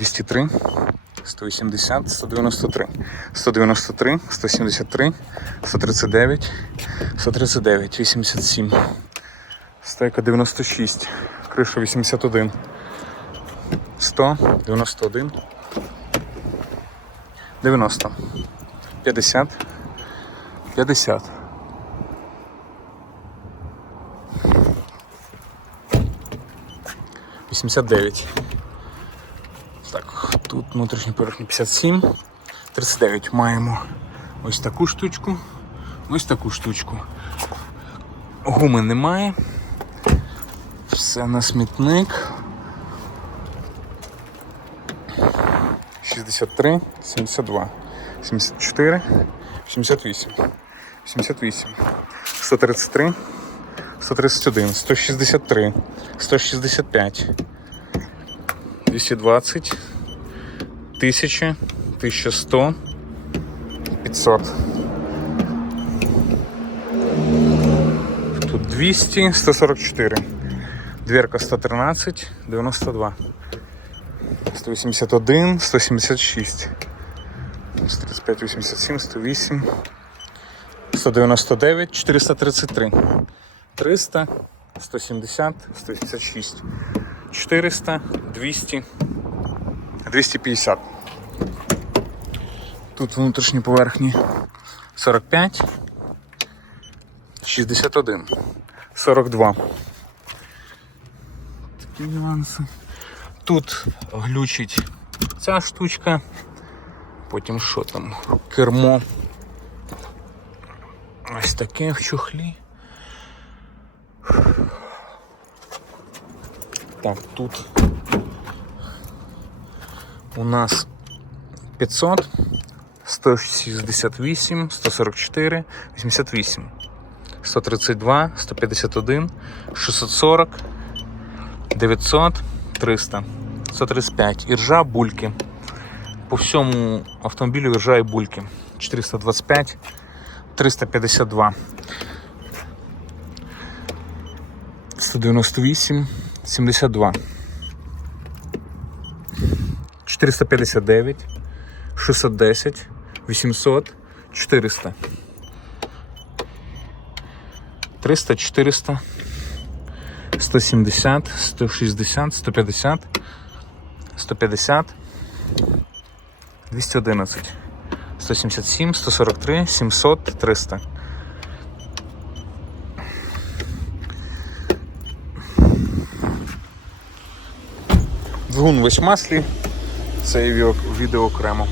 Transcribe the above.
203, 180, 193, 193, 173, 139, 139, 87, стейка 96, криша 81, 100, 91, 90, 50, 50. Вісімдесят дев'ять. Так, тут внутрішній поверхні 57. 39 маємо ось таку штучку, ось таку штучку. Гуми немає. Все на смітник. 63, 72, 74, 78, 78, 133, 131, 163, 165, 220, 1000, 1100, 500. Тут 200, 144. Дверка 113, 92. 181, 176. 135, 87, 108, 199, 433. 300, 170, 186. 400, 200, 250. Тут внутрішні поверхні 45, 61, 42. Такі нюанси. Тут глючить ця штучка. Потім що там? Кермо. Ось таке в чохлі. Так, тут у нас 500, 168, 144, 88, 132, 151, 640, 900, 300, 135. Іржа, бульки. По всьому автомобілю іржа і бульки. 425, 352, 198, 72, 459, 610, 800, 400, 300, 400, 170, 160, 150, 150, 211, 177, 143, 700, 300. Двигун весь в маслі, це відео, окремо.